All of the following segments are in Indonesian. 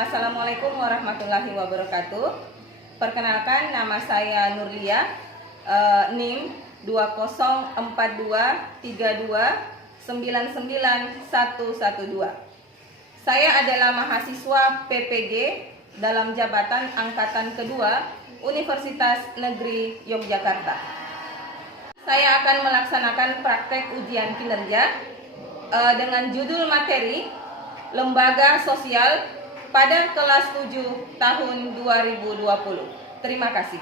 Assalamualaikum warahmatullahi wabarakatuh. Perkenalkan, nama saya Nurlia, NIM 20423299112. Saya adalah mahasiswa PPG dalam jabatan angkatan kedua Universitas Negeri Yogyakarta. Saya akan melaksanakan praktek ujian kinerja dengan judul materi Lembaga Sosial pada kelas 7 tahun 2020. Terima kasih.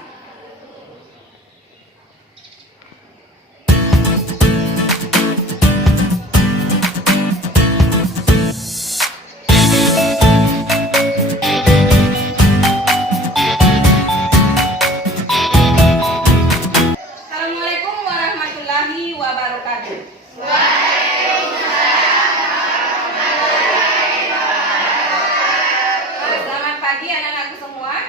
Assalamualaikum warahmatullahi wabarakatuh. Pagi anak-anakku semua.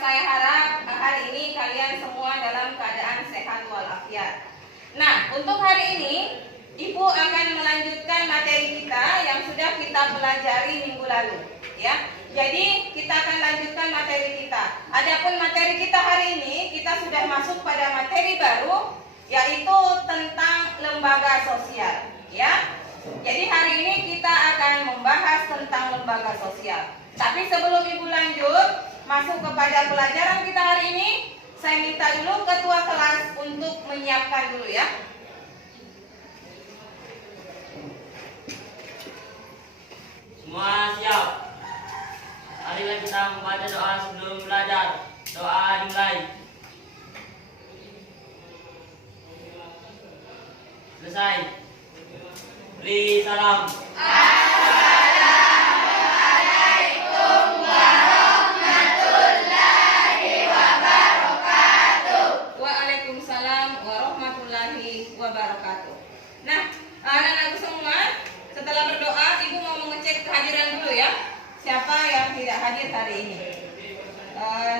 Saya harap hari ini kalian semua dalam keadaan sehat walafiat. Nah, untuk hari ini Ibu akan melanjutkan materi kita yang sudah kita pelajari minggu lalu, ya. Jadi kita akan lanjutkan materi kita. Adapun materi kita hari ini, kita sudah masuk pada materi baru, yaitu tentang lembaga sosial, ya. Jadi hari ini kita akan membahas tentang lembaga sosial. Tapi sebelum Ibu lanjut masuk kepada pelajaran kita hari ini, saya minta dulu ketua kelas untuk menyiapkan dulu, ya. Semua siap. Marilah kita membaca doa sebelum belajar. Doa dimulai. Selesai. Beri salam. Assalamualaikum warahmatullahi wabarakatuh. Waalaikumsalam warahmatullahi wabarakatuh. Nah, anak-anakku semua, setelah berdoa, Ibu mau mengecek kehadiran dulu, ya. Siapa yang tidak hadir hari ini?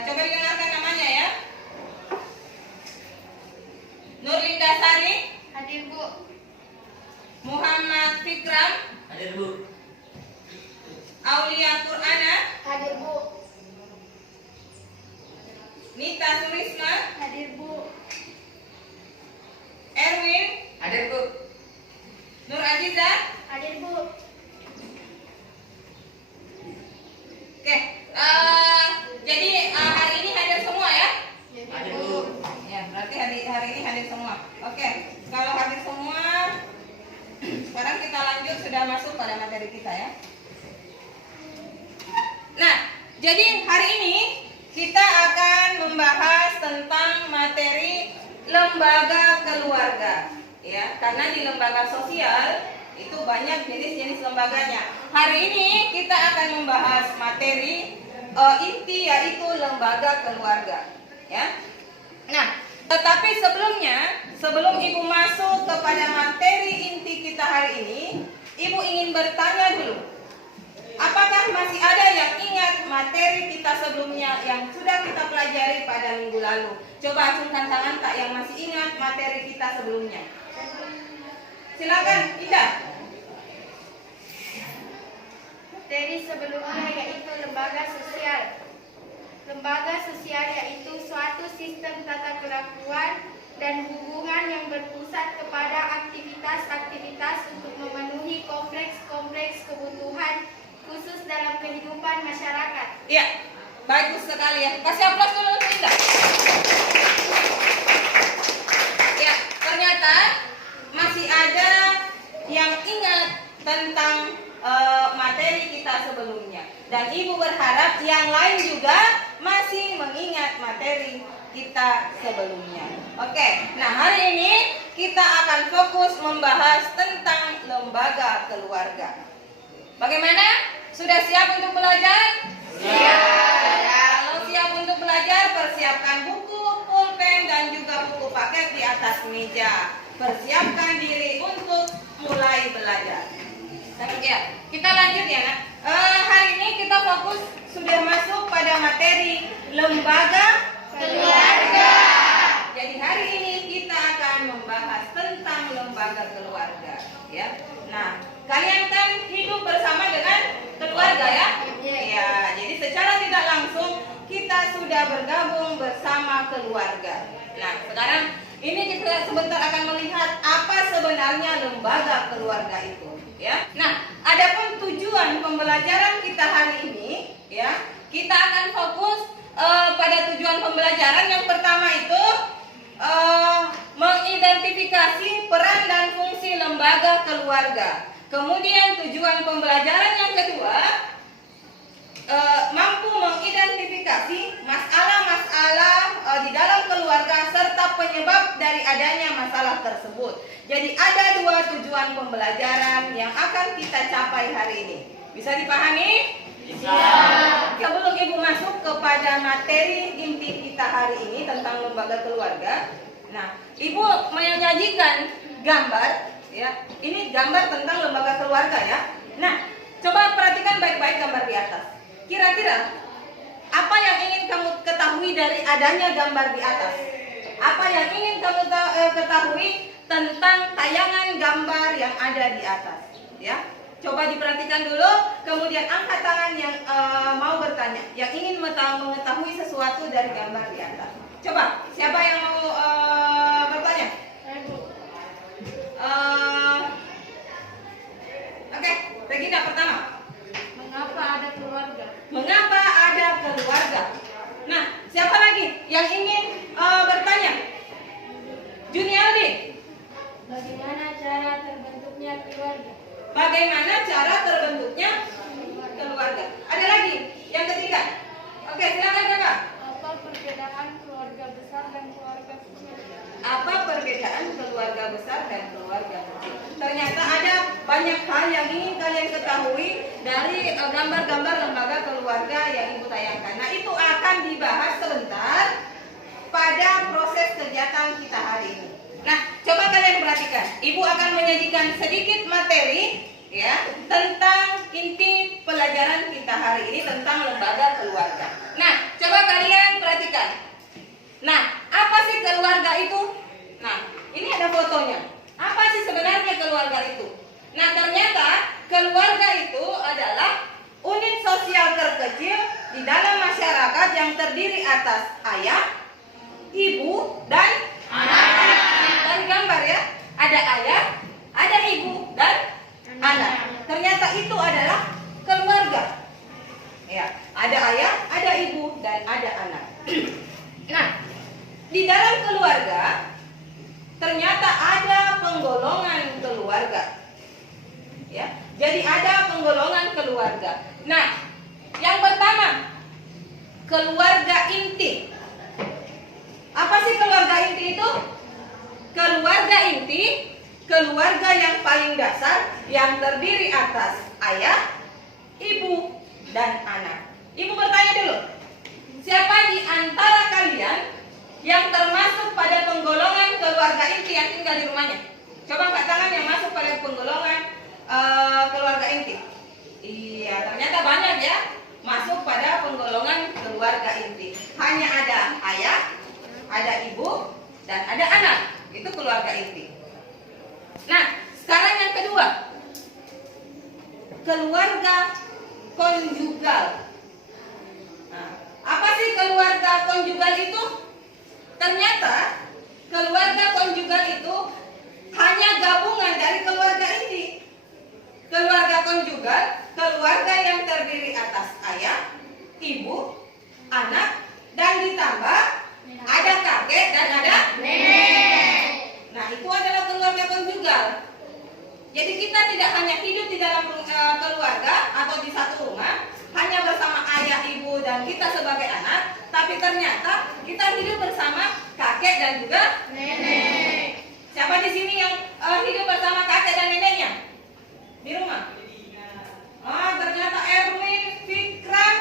Coba dengarkan namanya, ya. Nurlinda Sari. Hadir, Bu. Muhammad Fikram. Hadir, Bu. Aulia Qur'ana. Hadir, Bu. Nita Surisma. Hadir, Bu. Erwin. Hadir, Bu. Nur Aziza. Hadir, Bu. Oke, jadi hari ini hadir semua, ya? Hadir, Bu. Ya, berarti hari ini hadir semua. Oke, kalau hadir semua, sekarang kita lanjut, sudah masuk pada materi kita, ya. Nah, jadi hari ini kita akan membahas tentang materi lembaga keluarga, ya. Karena di lembaga sosial itu banyak jenis-jenis lembaganya. Hari ini kita akan membahas materi inti, yaitu lembaga keluarga, ya. Nah, tetapi sebelum Ibu masuk kepada materi inti kita hari ini, Ibu ingin bertanya dulu. Apakah masih ada yang ingat materi kita sebelumnya yang sudah kita pelajari pada minggu lalu? Coba acungkan tangan tak yang masih ingat materi kita sebelumnya. Silakan, Indah. Materi sebelumnya yaitu lembaga sosial. Lembaga sosial yaitu suatu sistem tata kelakuan dan hubungan yang berpusat kepada aktivitas-aktivitas untuk memenuhi kompleks-kompleks kebutuhan khusus dalam kehidupan masyarakat. Iya, bagus sekali, ya. Kasih aplaus dulu untuk Indah. Ya, ternyata masih ada yang ingat tentang materi kita sebelumnya. Dan Ibu berharap yang lain juga masih mengingat materi kita sebelumnya. Oke, nah hari ini kita akan fokus membahas tentang lembaga keluarga. Bagaimana? Sudah siap untuk belajar? Siap. Kalau siap untuk belajar, persiapkan buku, pulpen, dan juga buku paket di atas meja. Persiapkan diri untuk mulai belajar. Ya, kita lanjut, ya, Nak. Hari ini kita fokus sudah masuk pada materi lembaga keluarga. Jadi hari ini kita akan membahas tentang lembaga keluarga, ya. Nah, kalian kan hidup bersama dengan keluarga. Nah, sekarang ini kita sebentar akan melihat apa sebenarnya lembaga keluarga itu, ya. Nah, adapun tujuan pembelajaran kita hari ini, ya, kita akan fokus pada tujuan pembelajaran. Yang pertama itu mengidentifikasi peran dan fungsi lembaga keluarga. Kemudian tujuan pembelajaran yang kedua, mampu mengidentifikasi masalah-masalah di dalam keluarga serta penyebab dari adanya masalah tersebut. Jadi ada dua tujuan pembelajaran yang akan kita capai hari ini. Bisa dipahami? Bisa. Sebelum Ibu masuk kepada materi inti kita hari ini tentang lembaga keluarga, nah, Ibu menyajikan gambar, ya. Ini gambar tentang lembaga keluarga, ya. Nah, coba perhatikan baik-baik gambar di atas. Kira-kira apa yang ingin kamu ketahui dari adanya gambar di atas? Apa yang ingin kamu ketahui tentang tayangan gambar yang ada di atas? Ya, coba diperhatikan dulu. Kemudian angkat tangan yang mau bertanya, yang ingin mengetahui sesuatu dari gambar di atas. Coba, siapa yang mau bertanya? Oke, Regina pertama. Mengapa ada keluarga? Mengapa ada keluarga? Nah, siapa lagi yang ingin bertanya? Junialdi. Bagaimana cara terbentuknya keluarga? Bagaimana cara terbentuknya keluarga? Ada lagi? Yang ketiga. Oke, silakan Kakak. Apa perbedaan keluarga besar dan keluarga kecil? Apa perbedaan keluarga besar dan keluarga kecil? Ternyata ada banyak hal yang ingin kalian ketahui dari gambar-gambar lembaga keluarga yang Ibu tayangkan. Nah, itu akan dibahas sebentar pada proses kegiatan kita hari ini. Nah, coba kalian perhatikan. Ibu akan menyajikan sedikit materi, ya, tentang inti pelajaran kita hari ini tentang lembaga keluarga. Nah, coba kalian perhatikan. Nah, apa sih keluarga itu? Nah, ini ada fotonya. Apa sih sebenarnya keluarga itu? Nah, ternyata keluarga itu adalah unit sosial terkecil di dalam masyarakat yang terdiri atas ayah, ibu, dan anak. Dari gambar, ya, ada ayah, ada ibu, dan anak. Ternyata itu adalah keluarga. Ya, ada ayah, ada ibu, dan ada anak. Nah, di dalam keluarga ternyata ada penggolongan keluarga. Ya, jadi ada penggolongan keluarga. Nah, yang pertama, keluarga inti. Apa sih keluarga inti itu? Keluarga inti, keluarga yang paling dasar yang terdiri atas ayah, ibu, dan anak. Ibu bertanya dulu, siapa di antara kalian yang termasuk pada penggolongan keluarga inti yang tinggal di rumahnya? Coba angkat tangan yang masuk pada penggolongan keluarga inti. Iya, ternyata banyak, ya, masuk pada penggolongan keluarga inti. Hanya ada ayah, ada ibu, dan ada anak. Itu keluarga inti. Nah, sekarang yang kedua, keluarga konjugal. Nah, apa sih keluarga konjugal itu? Ternyata keluarga konjugal itu hanya gabungan dari keluarga inti. Keluarga konjugal, keluarga yang terdiri atas ayah, ibu, anak, dan ditambah ada kakek dan ada nenek. Nah, itu adalah keluarga konjugal. Jadi kita tidak hanya hidup di dalam keluarga atau di satu rumah, hanya bersama ayah, ibu, dan kita sebagai anak, tapi ternyata kita hidup bersama kakek dan juga nenek. Siapa di sini yang hidup bersama kakek dan neneknya di rumah? Ternyata Erwin, Fikran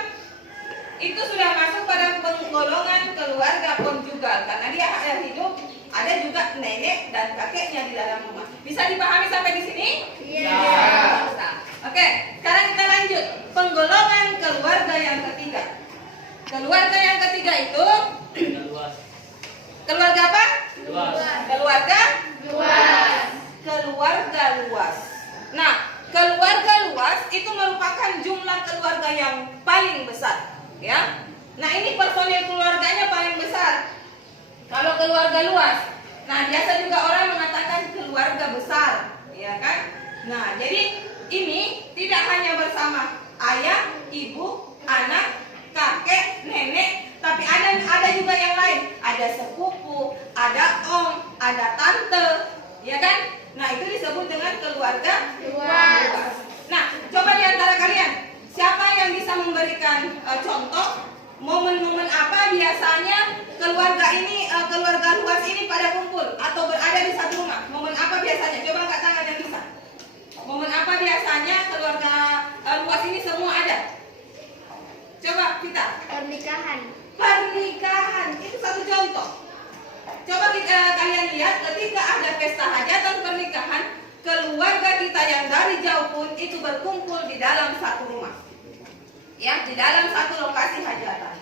itu sudah masuk pada penggolongan keluarga konjugal karena dia ada hidup, ada juga nenek dan kakeknya di dalam rumah. Bisa dipahami sampai di sini? Iya. Bisa. Oke, sekarang kita lanjut. Penggolongan keluarga yang ketiga. Keluarga yang ketiga itu Luas. keluarga apa? Luas. Keluarga Luas. keluarga luas. Nah, keluarga luas itu merupakan jumlah keluarga yang paling besar, ya. Nah, ini personil keluarganya paling besar. Kalau keluarga luas, nah biasa juga orang mengatakan keluarga besar, ya kan? Nah, jadi ini tidak hanya bersama ayah, ibu, anak, kakek, nenek, tapi ada juga yang lain. Ada sepupu, ada om, ada tante, ya kan? Nah, itu disebut dengan keluarga luas. Nah, coba di antara kalian, siapa yang bisa memberikan contoh momen-momen apa biasanya keluarga luas ini pada kumpul atau berada di satu rumah? Momen apa biasanya? Coba angkat tangan yang bisa. Momen apa biasanya keluarga luas ini semua ada? Coba kita. Pernikahan itu satu contoh. Coba kalian lihat ketika ada pesta hajatan pernikahan, keluarga kita yang dari jauh pun itu berkumpul di dalam satu rumah. Ya, di dalam satu lokasi hajatan.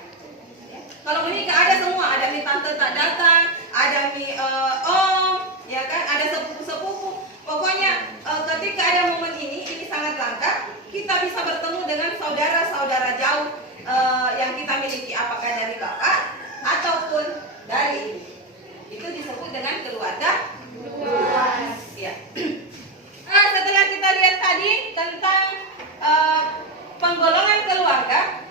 Ya. Kalau menikah ada semua, ada mi tante tak datang, ada mi om, ya kan, ada sepupu-sepupu. Pokoknya ketika ada momen ini sangat langka, kita bisa bertemu dengan saudara-saudara jauh yang kita miliki, apakah dari bapak ataupun dari ibu. Itu disebut dengan keluarga luas. Ya. Nah, setelah kita lihat tadi tentang penggolongan keluarga,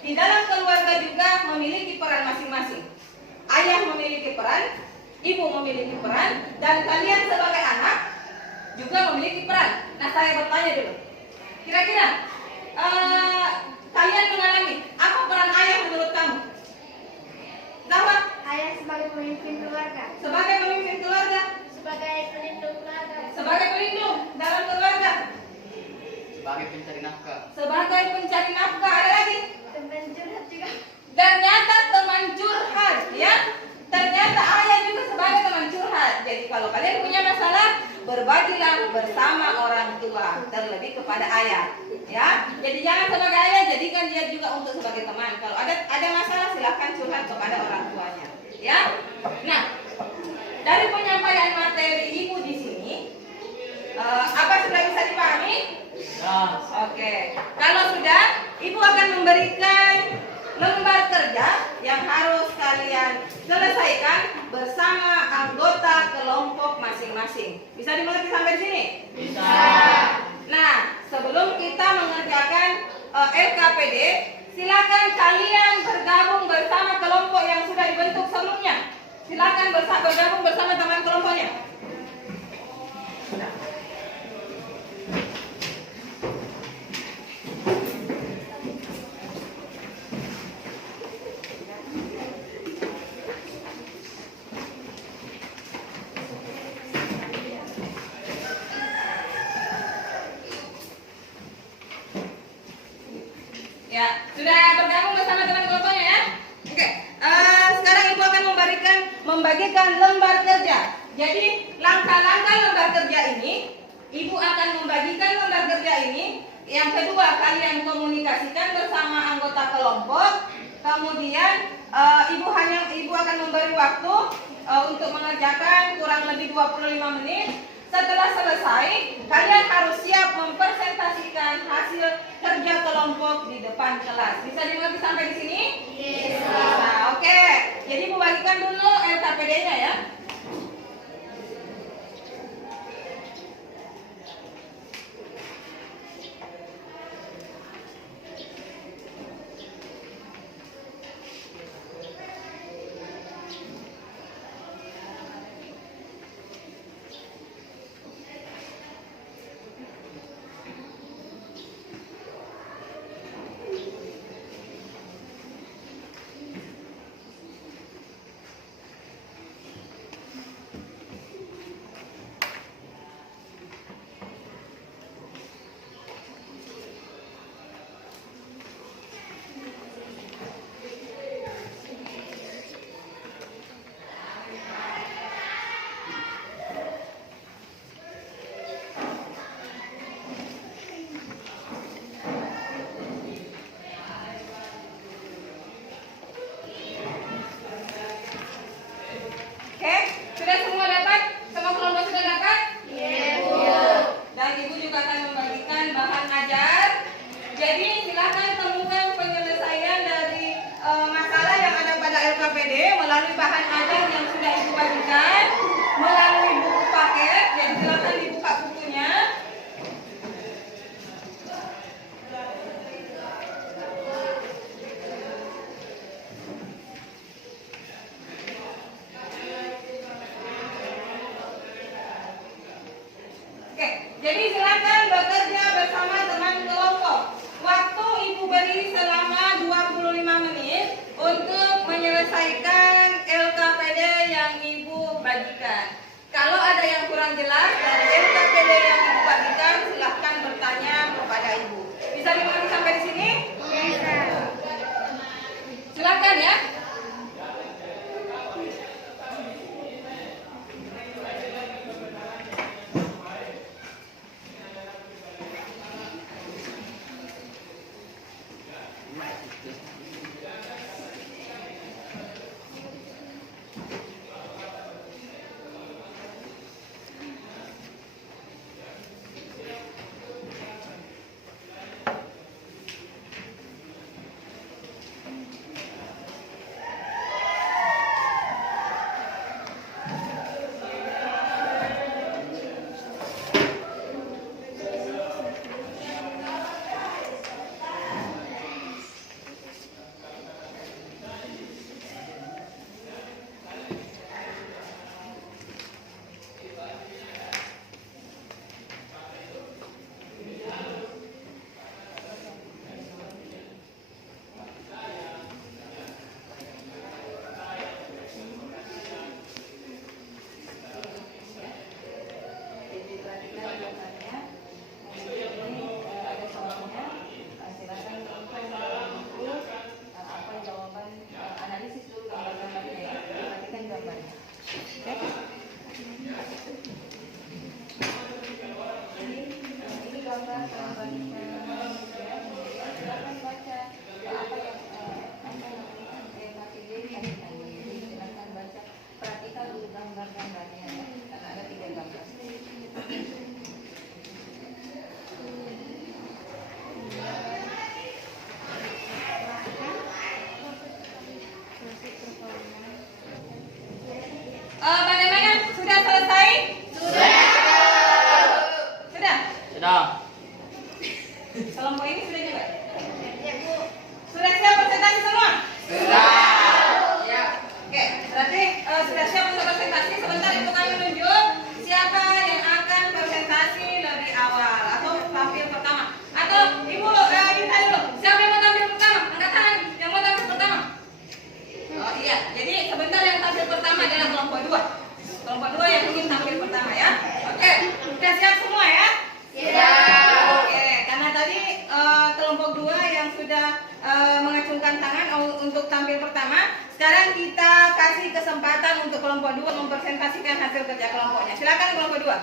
di dalam keluarga juga memiliki peran masing-masing. Ayah memiliki peran, ibu memiliki peran, dan kalian sebagai anak juga memiliki peran. Nah, saya bertanya dulu, kira-kira kalian mengalami apa peran ayah menurut kamu? Zahwa? Ayah sebagai pemimpin keluarga. Sebagai pemimpin keluarga? Sebagai pelindung keluarga. Sebagai pelindung dalam keluarga? Sebagai pencari nafkah. Sebagai pencari nafkah. Ada lagi? Teman curhat juga. Ternyata teman curhat, ya. Ternyata ayah juga sebagai teman curhat. Jadi kalau kalian punya masalah, berbagilah bersama orang tua, terlebih kepada ayah, ya. Jadi jangan sebagai ayah, jadikan dia juga untuk sebagai teman. Kalau ada masalah, silahkan curhat kepada orang tuanya, ya. Nah, dari penyampaian materi ibu di sini, apa sudah bisa dipahami? Ya. Oke, kalau sudah, ibu akan memberikan lembar kerja yang harus kalian selesaikan bersama anggota kelompok masing-masing. Bisa dimengerti sampai sini? Bisa. Nah, sebelum kita mengerjakan LKPD, silakan kalian bergabung bersama kelompok yang sudah dibentuk sebelumnya. Silakan bergabung bersama teman kelompoknya. Ya, sudah bergabung bersama teman kelompoknya ya? Oke, sekarang ibu akan membagikan lembar kerja. Jadi langkah-langkah lembar kerja ini, ibu akan membagikan lembar kerja ini. Yang kedua, kalian komunikasikan bersama anggota kelompok. Kemudian ibu akan memberi waktu untuk mengerjakan kurang lebih 25 menit. Setelah selesai, kalian harus siap mempresentasikan hasil kerja kelompok di depan kelas. Bisa dimengerti sampai di sini? Yes. Bisa. Oke. Jadi ibu bagikan dulu LKPD-nya ya. melalui bahan ajar yang sudah Ibu bagikan, melalui buku paket, jadi silakan dibuka bukunya. Oke, jadi silakan bekerja bersama teman kelompok. Waktu Ibu beri selama 25 menit untuk menyelesaikan LKPD yang Ibu bagikan. Kalau ada yang kurang jelas dari LKPD yang Ibu bagikan, silahkan bertanya kepada Ibu. Bisa dimulai sampai di sini? Bisa. Silakan ya. Perhatikan dulu gambar-gambarnya ya, karena ada 3 gambar. Bagaimana? Sudah selesai? Sudah. Sudah? Sudah. Kelompok ini sudah juga? Ya, Bu. Sudah siap presentasi semua? Sudah. Ya. Oke, berarti sudah siap untuk presentasi. Sebentar Ibu kami menunjuk siapa yang akan presentasi lebih awal atau tampil pertama. Atau Ibu minta dulu, siapa yang mau tampil pertama? Angkat tangan yang mau tampil pertama. Oh iya, jadi sebentar yang tampil pertama adalah kelompok 2. Kelompok 2 yang ingin tampil pertama ya. Oke, sudah siap semua ya? Siap. Oke, karena tadi kelompok 2 yang sudah mengacungkan tangan untuk tampil pertama, sekarang kita kasih kesempatan untuk kelompok 2 mempresentasikan hasil kerja kelompoknya. Silakan kelompok 2.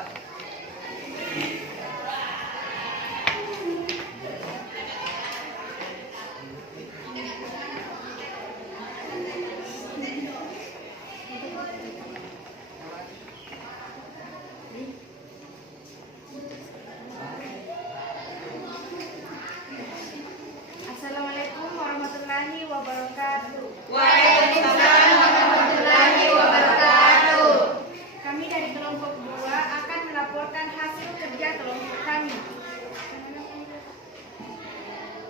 Assalamualaikum warahmatullahi wabarakatuh. Waalaikumsalam warahmatullahi wabarakatuh. Kami dari kelompok 2 akan melaporkan hasil kerja kelompok kami.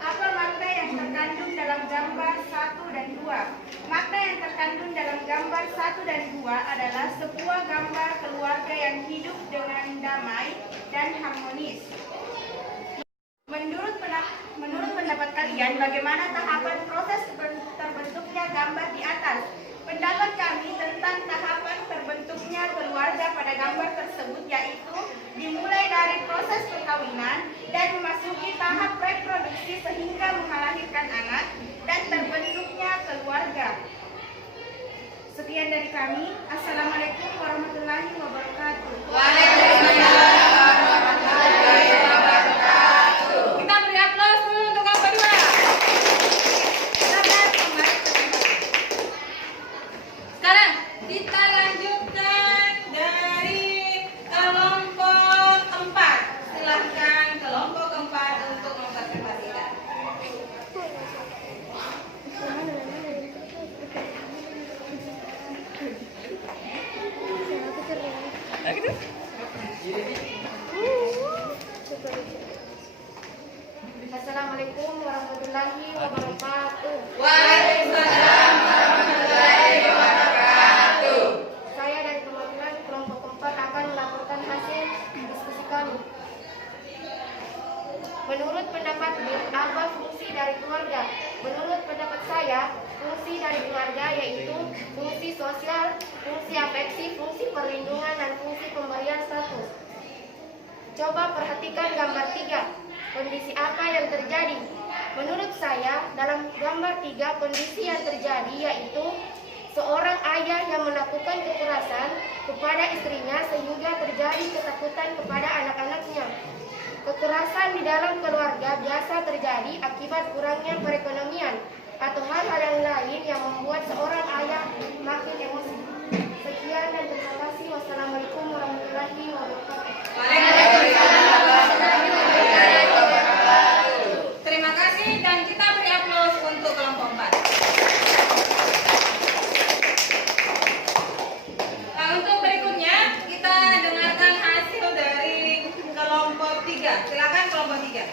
Apa makna yang terkandung dalam gambar 1 dan 2? Makna yang terkandung dalam gambar 1 dan 2 adalah sebuah gambar keluarga yang hidup dengan damai dan harmonis. Menurut pendapat kalian, bagaimana tahapan proses terbentuknya gambar di atas? Pendapat kami tentang tahapan terbentuknya keluarga pada gambar tersebut yaitu dimulai dari proses perkawinan dan memasuki tahap reproduksi sehingga melahirkan anak dan terbentuknya keluarga. Sekian dari kami. Assalamualaikum warahmatullahi wabarakatuh. Waalaikumsalam warahmatullahi wabarakatuh. Kita beri aplaus dulu untuk kelompok 2. Silakan kembali ke tempat. Sekarang kita lanjutkan dari kelompok 4. Silahkan kelompok 4 untuk mempresentasikan. warahmatullahi wabarakatuh. Waalaikumsalam warahmatullahi wabarakatuh. Saya dari perwakilan kelompok 4 akan melaporkan hasil diskusi kami. Menurut pendapatmu, apa fungsi dari keluarga? Menurut pendapat saya, fungsi dari keluarga yaitu fungsi sosial, fungsi afeksi, fungsi perlindungan, dan fungsi pemberian status. Coba perhatikan gambar 3. Kondisi apa yang terjadi? Menurut saya, dalam gambar 3, kondisi yang terjadi yaitu seorang ayah yang melakukan kekerasan kepada istrinya sehingga terjadi ketakutan kepada anak-anaknya. Kekerasan di dalam keluarga biasa terjadi akibat kurangnya perekonomian atau hal-hal yang lain yang membuat seorang ayah makin emosi. Sekian dan terima kasih. Wassalamualaikum warahmatullahi wabarakatuh. Waalaikumsalam warahmatullahi wabarakatuh. Terima kasih dan kita beri aplaus untuk kelompok 4. Nah, untuk berikutnya kita dengarkan hasil dari kelompok 3. Silakan kelompok 3.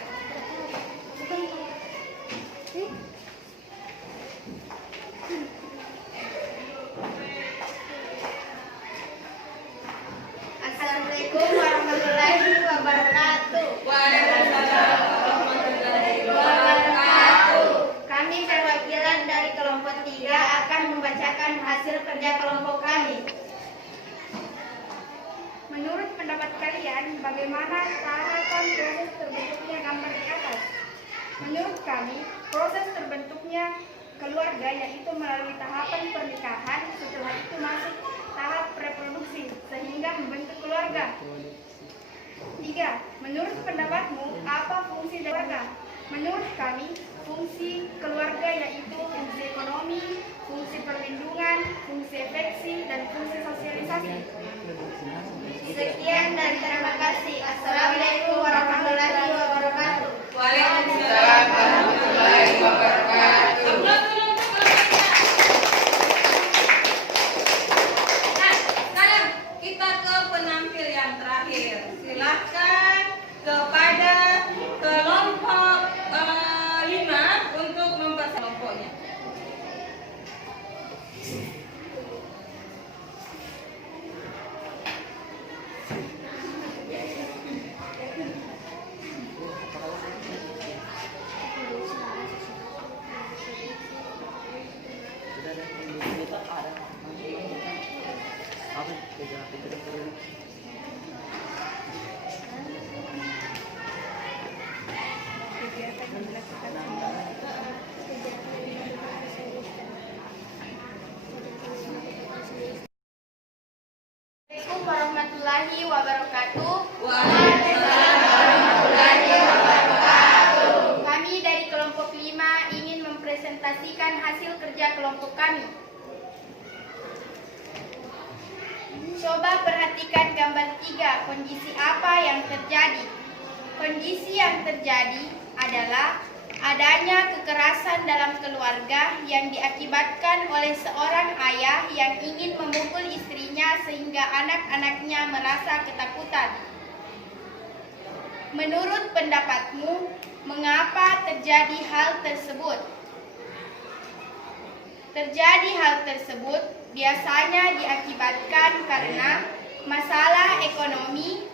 Assalamualaikum warahmatullahi wabarakatuh. Waalaikumsalam warahmatullahi wabarakatuh. Kami perwakilan dari kelompok 3 akan membacakan hasil kerja kelompok kami. Menurut pendapat kalian, bagaimana tahapan proses terbentuknya gambar di atas? Menurut kami, proses terbentuknya keluarga yaitu melalui tahapan pernikahan, setelah itu masuk tahap reproduksi sehingga membentuk keluarga. 3. Menurut pendapatmu, apa fungsi keluarga? Menurut kami, fungsi keluarga yaitu fungsi ekonomi, fungsi perlindungan, fungsi afeksi, dan fungsi sosialisasi. Sekian dan terima kasih. Assalamualaikum warahmatullahi wabarakatuh. Waalaikumsalam warahmatullahi wabarakatuh. Aplaus dulu untuk kelompok 3. Nah, sekarang kita ke penampil yang terakhir. Silakan kepada kelompok 5 untuk mempersiapkan kelompoknya. Assalamualaikum warahmatullahi wabarakatuh. Waalaikumsalam warahmatullahi wabarakatuh. Kami dari kelompok 5 ingin mempresentasikan hasil kerja kelompok kami. Coba perhatikan gambar 3, kondisi apa yang terjadi. Kondisi yang terjadi adalah adanya kekerasan dalam keluarga yang diakibatkan oleh seorang ayah yang ingin memukul istrinya sehingga anak-anaknya merasa ketakutan. Menurut pendapatmu, mengapa terjadi hal tersebut? Terjadi hal tersebut biasanya diakibatkan karena masalah ekonomi,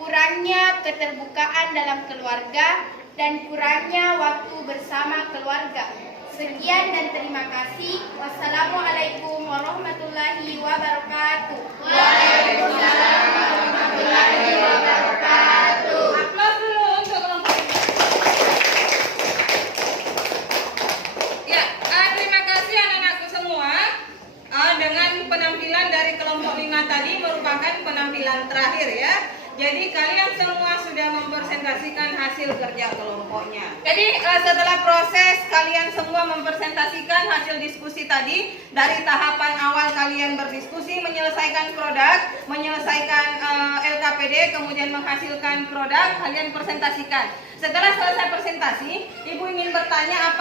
kurangnya keterbukaan dalam keluarga, dan kurangnya waktu bersama keluarga. Sekian dan terima kasih. Wassalamualaikum warahmatullahi wabarakatuh. Waalaikumsalam warahmatullahi wabarakatuh. Aplaus dulu untuk kelompok ini. Ya, terima kasih anak-anakku semua. Dengan penampilan dari kelompok 5 tadi merupakan penampilan terakhir ya. Jadi kalian semua sudah mempresentasikan hasil kerja kelompoknya. Jadi setelah proses kalian semua mempresentasikan hasil diskusi tadi, dari tahapan awal kalian berdiskusi, menyelesaikan produk, menyelesaikan LKPD, kemudian menghasilkan produk, kalian presentasikan. Setelah selesai presentasi, Ibu ingin bertanya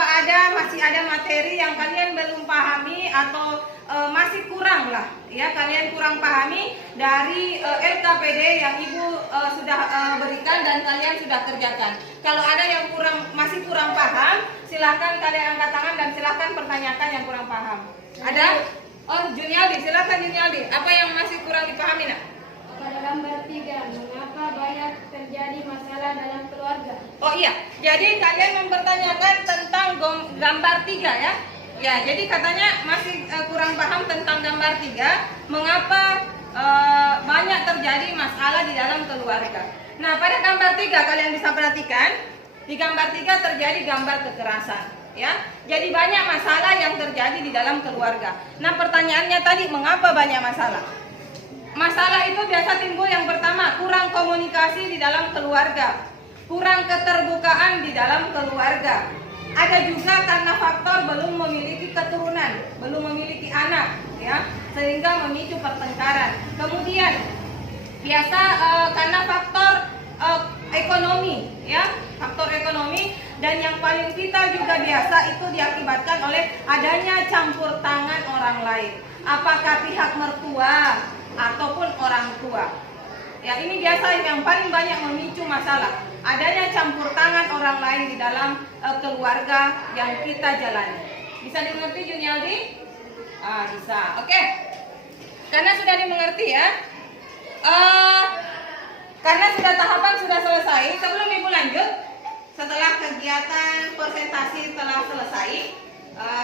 masih ada materi yang kalian belum pahami atau masih kurang lah, ya kalian kurang pahami dari LKPD yang Ibu sudah berikan dan kalian sudah kerjakan. Kalau ada yang masih kurang paham, silahkan kalian angkat tangan dan silahkan pertanyakan yang kurang paham. Ada? Oh, Junialdi, silahkan Junialdi. Apa yang masih kurang dipahami, nak? Pada gambar 3, mengapa banyak terjadi masalah dalam keluarga? Oh iya, jadi kalian mempertanyakan tentang gambar 3 ya. Ya, jadi katanya masih kurang paham tentang gambar 3, mengapa banyak terjadi masalah di dalam keluarga. Nah, pada gambar 3 kalian bisa perhatikan, di gambar 3 terjadi gambar kekerasan, ya. Jadi banyak masalah yang terjadi di dalam keluarga. Nah, pertanyaannya tadi, mengapa banyak masalah? Masalah itu biasa timbul yang pertama, kurang komunikasi di dalam keluarga, kurang keterbukaan di dalam keluarga. Ada juga karena faktor belum memiliki keturunan, belum memiliki anak, ya, sehingga memicu pertengkaran. Kemudian biasa karena faktor ekonomi, ya, faktor ekonomi, dan yang paling vital juga biasa itu diakibatkan oleh adanya campur tangan orang lain, apakah pihak mertua ataupun orang tua. Ya, ini biasa yang paling banyak memicu masalah, adanya campur tangan orang lain di dalam keluarga yang kita jalani. Bisa dimengerti Junialdi? Bisa. Oke. Karena sudah dimengerti ya. Karena sudah tahapan sudah selesai, sebelum Ibu lanjut, setelah kegiatan presentasi telah selesai,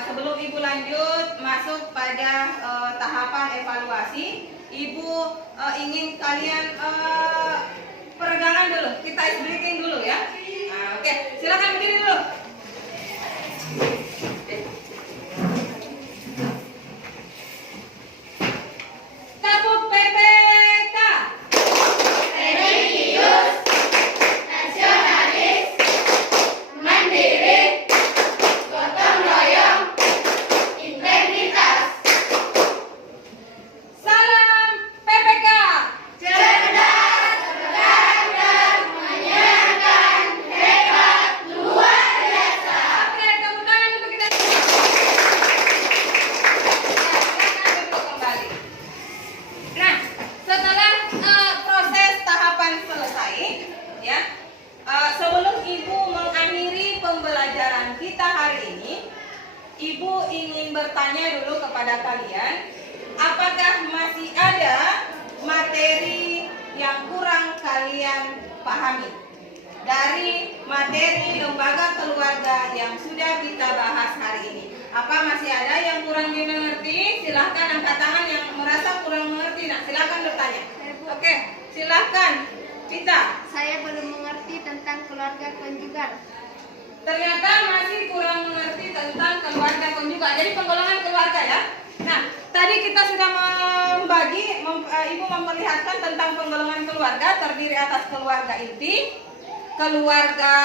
sebelum Ibu lanjut masuk pada tahapan evaluasi, Ibu ingin kalian peregangan dulu, kita ice breathing dulu ya. Oke, silakan berdiri dulu. Kapuk PPK. Religius, nasionalis, mandiri, gotong royong, integritas, Salam PPK. cerdas, berkarakter, menyenangkan, hebat, luar biasa. Oke, tepuk tangan untuk kita. Ya, silakan duduk kembali. Nah, setelah proses tahapan selesai, ya, sebelum Ibu mengakhiri pembelajaran kita hari ini, Ibu ingin bertanya dulu kepada kalian, apakah masih ada materi yang kurang kalian pahami dari materi lembaga keluarga yang sudah kita bahas hari ini? Apa masih ada yang kurang dimengerti? Silahkan angkat tangan yang merasa kurang mengerti. Nah, silahkan bertanya. Oke, silahkan. Vita, Saya belum mengerti tentang keluarga konjugal. ternyata masih kurang mengerti tentang keluarga konjugal. Jadi penggolongan keluarga ya. Nah, tadi kita sudah membagi, Ibu memperlihatkan tentang penggolongan keluarga terdiri atas keluarga inti, keluarga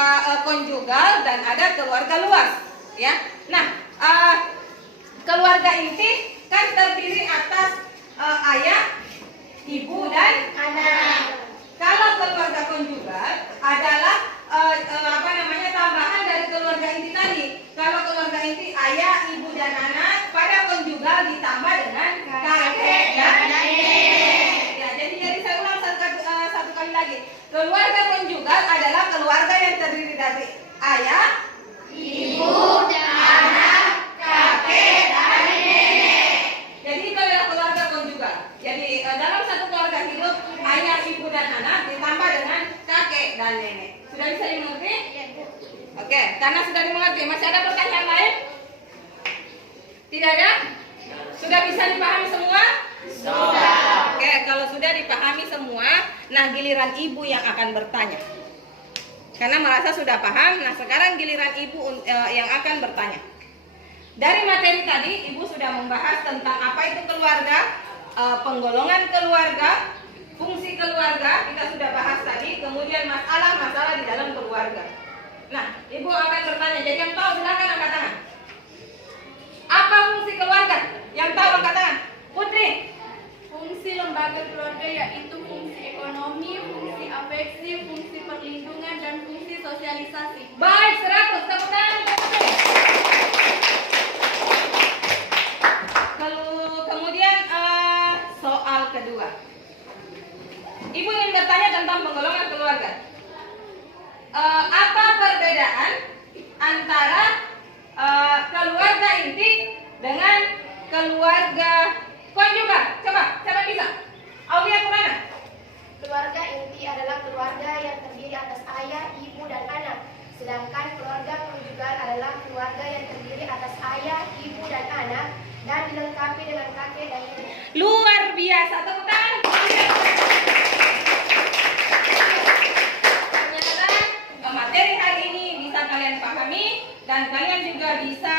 konjugal, dan ada keluarga luas. Ya. Nah, keluarga inti kan terdiri atas ayah, ibu, dan Anak. kalau keluarga konjugal adalah tambahan dari keluarga inti tadi. Kalau keluarga inti ayah, ibu, dan anak, pada konjugal ditambah dengan kakek dan nenek. Ya, jadi saya ulang satu kali lagi. Keluarga konjugal adalah keluarga yang terdiri dari ayah, Ibu dan anak, kakek dan nenek. jadi itu adalah keluarga konjugal. Jadi dalam satu keluarga hidup ayah, ibu, dan anak ditambah dengan kakek dan nenek. Sudah bisa dimengerti? Oke, karena sudah dimengerti. Masih ada pertanyaan lain? Tidak ada? Sudah bisa dipahami semua? Sudah. Oke, kalau sudah dipahami semua, nah giliran ibu yang akan bertanya. Karena merasa sudah paham, nah sekarang giliran ibu yang akan bertanya. Dari materi tadi, ibu sudah membahas tentang apa itu keluarga, penggolongan keluarga, fungsi keluarga, kita sudah bahas tadi, kemudian masalah-masalah di dalam keluarga. Nah, ibu akan bertanya, jadi yang tahu silakan angkat tangan. Apa fungsi keluarga? Yang tahu angkat tangan. Putri. Fungsi lembaga keluarga yaitu fungsi ekonomi, fungsi afeksi, fungsi perlindungan, dan fungsi sosialisasi. Baik, 100. Tepuk tangan untuk Putri. inti dengan keluarga konjugal. Coba, siapa bisa? Aulia Purana. Keluarga inti adalah keluarga yang terdiri atas ayah, ibu, dan anak. Sedangkan keluarga konjugal adalah keluarga yang terdiri atas ayah, ibu, dan anak dan dilengkapi dengan kakek dan nenek. Luar biasa, tepuk tangan. Ternyata materi hari ini bisa kalian pahami dan kalian juga bisa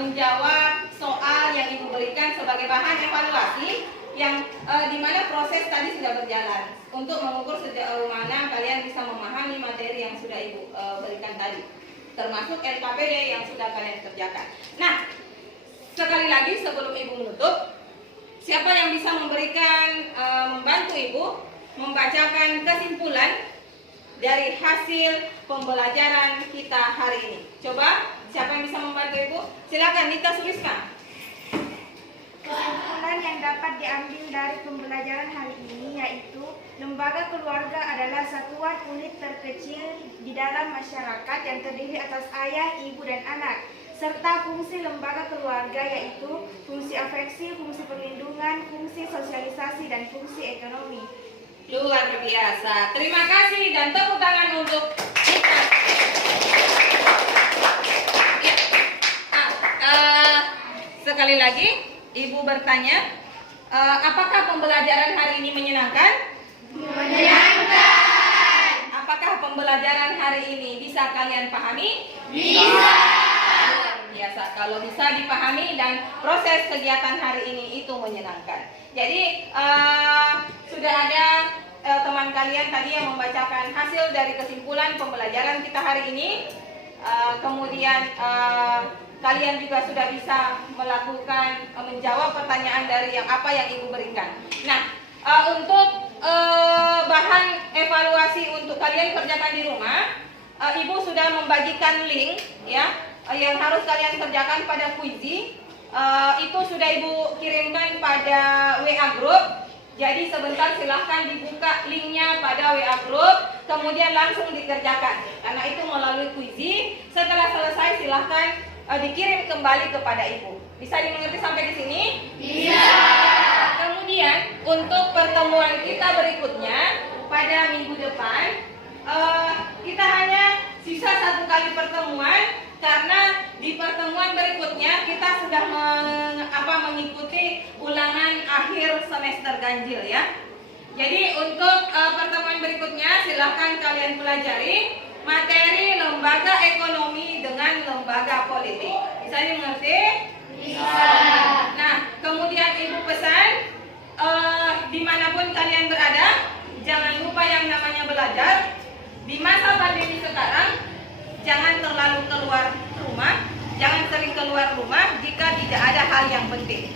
menjawab soal yang Ibu berikan sebagai bahan evaluasi yang dimana proses tadi sudah berjalan untuk mengukur sejauh mana kalian bisa memahami materi yang sudah Ibu berikan tadi, termasuk LKPD yang sudah kalian kerjakan. Nah, sekali lagi sebelum Ibu menutup, siapa yang bisa memberikan membantu Ibu membacakan kesimpulan dari hasil pembelajaran kita hari ini? Coba, siapa yang bisa membantu Ibu? Silakan Nita Suliska. Kesimpulan yang dapat diambil dari pembelajaran hari ini yaitu lembaga keluarga adalah satuan unit terkecil di dalam masyarakat yang terdiri atas ayah, ibu, dan anak, serta fungsi lembaga keluarga yaitu fungsi afeksi, fungsi perlindungan, fungsi sosialisasi, dan fungsi ekonomi. Luar biasa. Terima kasih dan tepuk tangan untuk kita. Sekali lagi, Ibu bertanya, apakah pembelajaran hari ini menyenangkan? Menyenangkan. Apakah pembelajaran hari ini bisa kalian pahami? Bisa. Biasa, kalau bisa dipahami dan proses kegiatan hari ini itu menyenangkan. Jadi sudah ada teman kalian tadi yang membacakan hasil dari kesimpulan pembelajaran kita hari ini. Kemudian kalian juga sudah bisa melakukan menjawab pertanyaan dari apa yang Ibu berikan. Nah, untuk bahan evaluasi untuk kalian kerjakan di rumah, Ibu sudah membagikan link ya yang harus kalian kerjakan pada Quizy. Itu sudah Ibu kirimkan pada WA group. Jadi sebentar silahkan dibuka linknya pada WA group, kemudian langsung dikerjakan. Karena itu melalui Quizy. Setelah selesai silahkan dikirim kembali kepada Ibu. Bisa dimengerti sampai di sini? Bisa. Kemudian untuk pertemuan kita berikutnya pada minggu depan, kita hanya sisa 1 kali pertemuan karena di pertemuan berikutnya kita sudah mengikuti ulangan akhir semester ganjil ya. Jadi untuk pertemuan berikutnya silahkan kalian pelajari materi lembaga ekonomi dengan lembaga politik. Bisa dimengerti? Bisa. Nah, kemudian Ibu pesan dimanapun kalian berada, jangan lupa yang namanya belajar. Di masa pandemi sekarang, jangan terlalu keluar rumah, jangan sering keluar rumah jika tidak ada hal yang penting.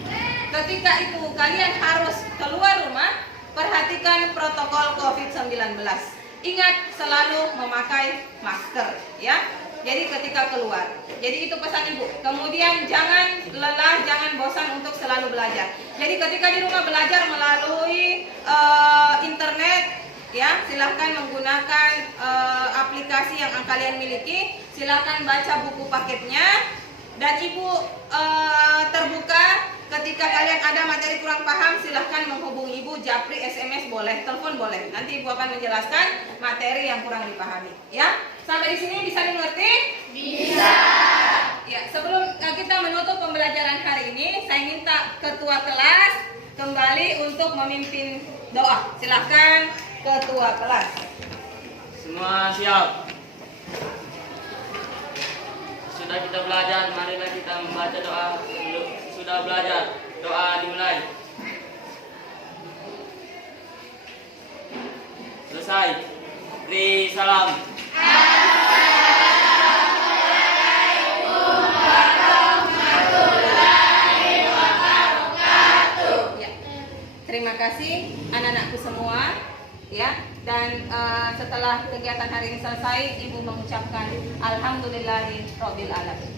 Ketika itu kalian harus keluar rumah, perhatikan protokol COVID-19. Ingat selalu memakai masker ya. Jadi ketika keluar. Jadi itu pesan Ibu. Kemudian jangan lelah, jangan bosan untuk selalu belajar. Jadi ketika di rumah belajar melalui internet ya, silahkan menggunakan aplikasi yang kalian miliki. Silahkan baca buku paketnya. Dan Ibu terbuka ketika kalian ada materi kurang paham, silahkan menghubungi Ibu, japri, SMS boleh, telepon boleh. Nanti Ibu akan menjelaskan materi yang kurang dipahami. Ya, sampai di sini bisa dimengerti? Bisa. Ya, sebelum kita menutup pembelajaran hari ini, saya minta ketua kelas kembali untuk memimpin doa. Silahkan ketua kelas. Semua siap. Sudah kita belajar, marilah kita membaca doa. Sudah belajar, doa dimulai. Selesai. Beri salam. Ya. Terima kasih anak-anakku semua. Ya, dan setelah kegiatan hari ini selesai, Ibu mengucapkan alhamdulillahirabbil alamin.